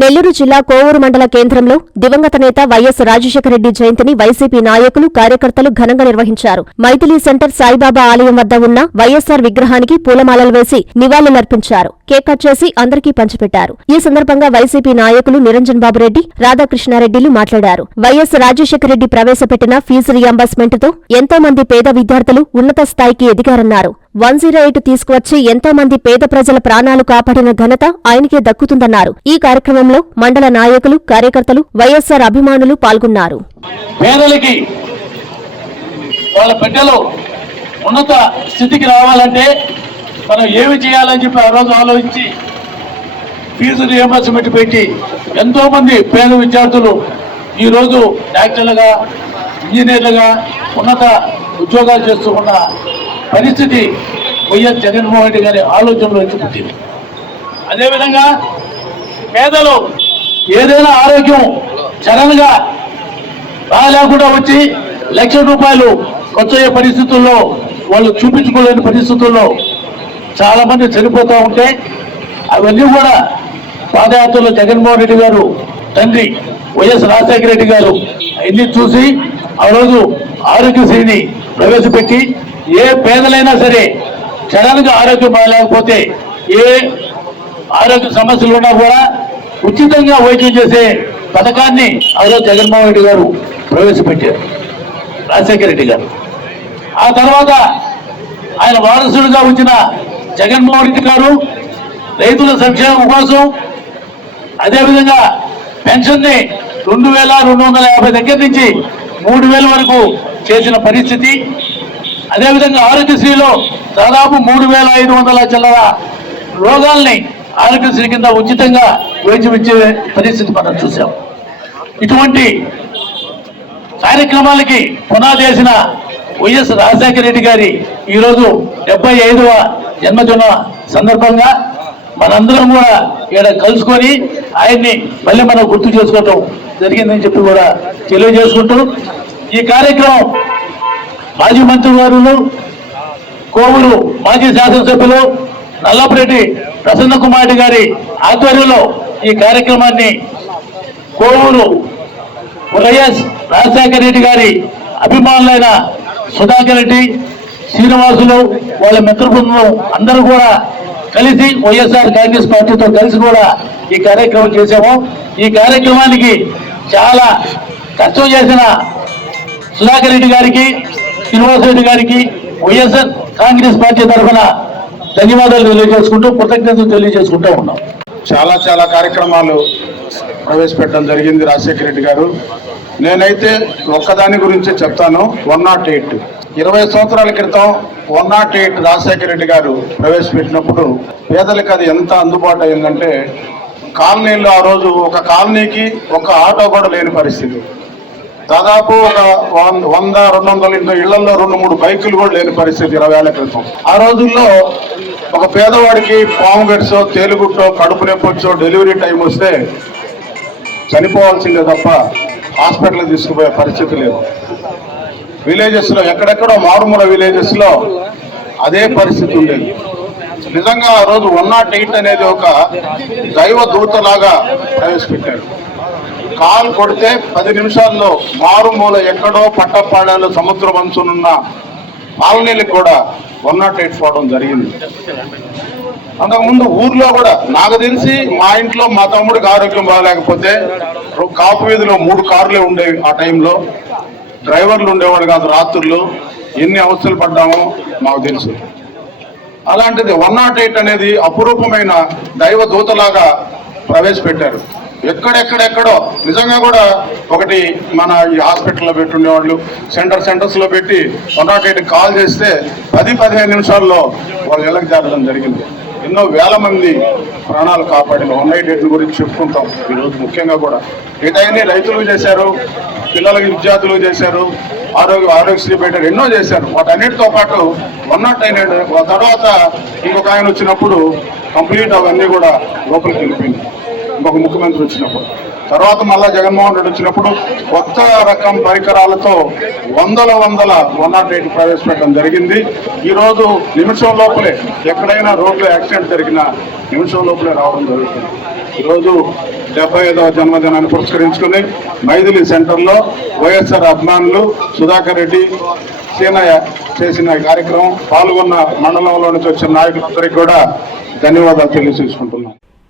నెల్లూరు జిల్లా కోవూరు మండల కేంద్రంలో దివంగత నేత వైఎస్ రాజశేఖరరెడ్డి జయంతిని వైసీపీ నాయకులు కార్యకర్తలు ఘనంగా నిర్వహించారు. మైథిలి సెంటర్ సాయిబాబా ఆలయం వద్ద ఉన్న వైఎస్సార్ విగ్రహానికి పూలమాలలు వేసి నివాళులర్పించారు. కేక్ కట్ చేసి అందరికీ పంచిపెట్టారు. ఈ సందర్భంగా వైసీపీ నాయకులు నిరంజన్ బాబు రెడ్డి రాధాకృష్ణారెడ్డిలు మాట్లాడారు. వైఎస్ రాజశేఖరరెడ్డి ప్రవేశపెట్టిన ఫీజు రియంబర్స్మెంట్తో ఎంతో మంది పేద విద్యార్థులు ఉన్నత స్థాయికి ఎదిగారన్నారు. వన్ జీరో ఎయిట్ తీసుకువచ్చి ఎంతో మంది పేద ప్రజల ప్రాణాలు కాపాడిన ఘనత ఆయనకే దక్కుతుందన్నారు. ఈ కార్యక్రమంలో మండల నాయకులు కార్యకర్తలు వైఎస్సార్ అభిమానులు పాల్గొన్నారు. పేదలకి వాళ్ళ బిడ్డలు ఉన్నత స్థితికి రావాలంటే మనం ఏమి చేయాలని చెప్పి ఆ రోజు ఆలోచించి ఫీజు రియంబర్స్మెంట్ పెట్టి ఎంతో మంది పేద విద్యార్థులు ఈరోజు డాక్టర్లుగా ఇంజనీర్లుగా ఉన్నత ఉద్యోగాలు చేస్తూ ఉన్న పరిస్థితి వైఎస్ జగన్మోహన్ రెడ్డి గారి ఆలోచనలో వచ్చి పుట్టింది. అదేవిధంగా పేదలు ఏదైనా ఆరోగ్యం సడన్గా రాలేకుండా వచ్చి లక్ష రూపాయలు ఖర్చు అయ్యే పరిస్థితుల్లో వాళ్ళు చూపించుకోలేని పరిస్థితుల్లో చాలా మంది చనిపోతూ ఉంటే అవన్నీ కూడా పాదయాత్రలో జగన్మోహన్ రెడ్డి గారు తండ్రి వైఎస్ రాజశేఖర రెడ్డి గారు అవన్నీ చూసి ఆ రోజు ఆరోగ్యశ్రీని ప్రవేశపెట్టి ఏ పేదలైనా సరే క్షణానికి ఆరోగ్యం బాగలేకపోతే ఏ ఆరోగ్య సమస్యలు ఉన్నా కూడా ఉచితంగా వైద్యం చేసే పథకాన్ని ఆ రోజు జగన్మోహన్ రెడ్డి గారు ప్రవేశపెట్టారు రాజశేఖర రెడ్డి గారు. ఆ తర్వాత ఆయన వారసుడిగా వచ్చిన జగన్మోహన్ రెడ్డి గారు రైతుల సంక్షేమం కోసం అదేవిధంగా పెన్షన్ని రెండు వేల రెండు వందల యాభై దగ్గర నుంచి మూడు వేల వరకు చేసిన పరిస్థితి. అదేవిధంగా ఆరోగ్యశ్రీలో దాదాపు మూడు వేల ఐదు వందల చిల్లర రోగాల్ని ఆరోగ్యశ్రీ కింద ఉచితంగా వైద్యం పరిస్థితి మనం చూసాం ఇటువంటి కార్యక్రమాలకి పునాది వేసిన వైఎస్ రాజశేఖర రెడ్డి గారి ఈరోజు డెబ్బై ఐదవ జన్మదిన సందర్భంగా మనందరం కూడా ఇక్కడ కలుసుకొని ఆయన్ని మళ్ళీ మనం గుర్తు చేసుకోవటం జరిగిందని చెప్పి కూడా తెలియజేసుకుంటూ ఈ కార్యక్రమం మాజీ మంత్రి గారు కోవూరు మాజీ శాసనసభ్యులు నల్లపరెడ్డి ప్రసన్న కుమార్ గారి ఆధ్వర్యంలో ఈ కార్యక్రమాన్ని కోవూరు వైఎస్ రాజశేఖర రెడ్డి గారి అభిమానులైన సుధాకర్ రెడ్డి శ్రీనివాసులు వాళ్ళ మిత్రబృందులు అందరూ కూడా కలిసి వైఎస్ఆర్ కాంగ్రెస్ పార్టీతో కలిసి కూడా ఈ కార్యక్రమం చేశాము. ఈ కార్యక్రమానికి చాలా కష్టం చేసిన సుధాకర్ రెడ్డి గారికి శ్రీనివాసరెడ్డి గారికి వైఎస్ఆర్ కాంగ్రెస్ పార్టీ తరఫున ధన్యవాదాలు తెలియజేసుకుంటూ కృతజ్ఞతలు తెలియజేసుకుంటూ ఉన్నాం. చాలా చాలా కార్యక్రమాలు ప్రవేశపెట్టడం జరిగింది రాజశేఖర రెడ్డి గారు. నేనైతే ఒక్కదాని గురించి చెప్తాను. One not eight. ఇరవై సంవత్సరాల క్రితం one not eight Rajasekhara Reddy గారు ప్రవేశపెట్టినప్పుడు పేదలకు అది ఎంత అందుబాటు అయిందంటే కాలనీలో ఆ రోజు ఒక కాలనీకి ఒక ఆటో కూడా లేని పరిస్థితి. దాదాపు ఒక వంద రెండు వందల ఇంట్లో ఇళ్ళలో రెండు మూడు బైకులు కూడా లేని పరిస్థితి ఇరవై ఏళ్ళ క్రితం. ఆ రోజుల్లో ఒక పేదవాడికి పాము గడిసో తేలుగుట్టో కడుపు నొప్పి వచ్చో డెలివరీ టైం వస్తే చనిపోవాల్సిందే తప్ప హాస్పిటల్ తీసుకుపోయే పరిస్థితి లేదు. విలేజెస్లో ఎక్కడెక్కడో మారుమూల విలేజెస్లో అదే పరిస్థితి ఉండేది. నిజంగా ఆ రోజు వన్ నాట్ ఎయిట్ అనేది ఒక దైవ దూతలాగా ప్రవేశపెట్టారు. కాల్ కొడితే పది నిమిషాల్లో మారుమూల ఎక్కడో పట్టపాడాలు సముద్ర వంచునున్న కాలనీలకు కూడా వన్ నాట్ ఎయిట్ పోవడం జరిగింది. అంతకుముందు ఊర్లో కూడా నాకు తెలిసి మా ఇంట్లో మా తమ్ముడికి ఆరోగ్యం బాగాలేకపోతే కాపు వీధిలో మూడు కార్లే ఉండేవి ఆ టైంలో. డ్రైవర్లు ఉండేవాడు కాదు రాత్రులు. ఎన్ని అవస్థలు పడ్డామో మాకు తెలుసు. అలాంటిది వన్ నాట్ ఎయిట్ అనేది అపురూపమైన దైవ దూతలాగా ప్రవేశపెట్టారు. ఎక్కడెక్కడెక్కడో. నిజంగా కూడా ఒకటి మన ఈ హాస్పిటల్లో పెట్టుండేవాళ్ళు సెంటర్ సెంటర్స్లో పెట్టి వన్ నాట్ ఎయిట్ కాల్ చేస్తే పది పదిహేను నిమిషాల్లో వాళ్ళు ఇళ్ళకి చేరడం జరిగింది. ఎన్నో వేల మంది ప్రాణాలు కాపాడిన వన్ నైట్ ఎయిట్ గురించి చెప్పుకుంటాం ఈరోజు ముఖ్యంగా కూడా. ఇటైనా రైతులు చేశారు పిల్లలకి విద్యార్థులు చేశారు ఆరోగ్య ఆరోగ్యశ్రీ పెట్టారు ఎన్నో చేశారు. వాటన్నిటితో పాటు వన్ నాట్ నైన్ తర్వాత ఇంకొక ఆయన వచ్చినప్పుడు కంప్లీట్ అవన్నీ కూడా లోపలికి వెళ్ళిపోయింది ఇంకొక ముఖ్యమంత్రి వచ్చినప్పుడు. తర్వాత మళ్ళా జగన్మోహన్ రెడ్డి వచ్చినప్పుడు కొత్త రకం పరికరాలతో వందల వందల వన్ నాట్ ఎయిట్ ప్రవేశపెట్టడం జరిగింది. ఈరోజు నిమిషం లోపలే ఎక్కడైనా రోడ్లో యాక్సిడెంట్ జరిగిన నిమిషం లోపలే రావడం జరుగుతుంది. ఈరోజు డెబ్బై ఐదవ జన్మదినాన్ని పురస్కరించుకుని మైథిలి సెంటర్లో వైఎస్ఆర్ అభిమానులు సుధాకర్ రెడ్డి సీనయ్య చేసిన కార్యక్రమం పాల్గొన్న మండలంలో నుంచి వచ్చిన నాయకులందరికీ కూడా ధన్యవాదాలు తెలియజేసుకుంటున్నాను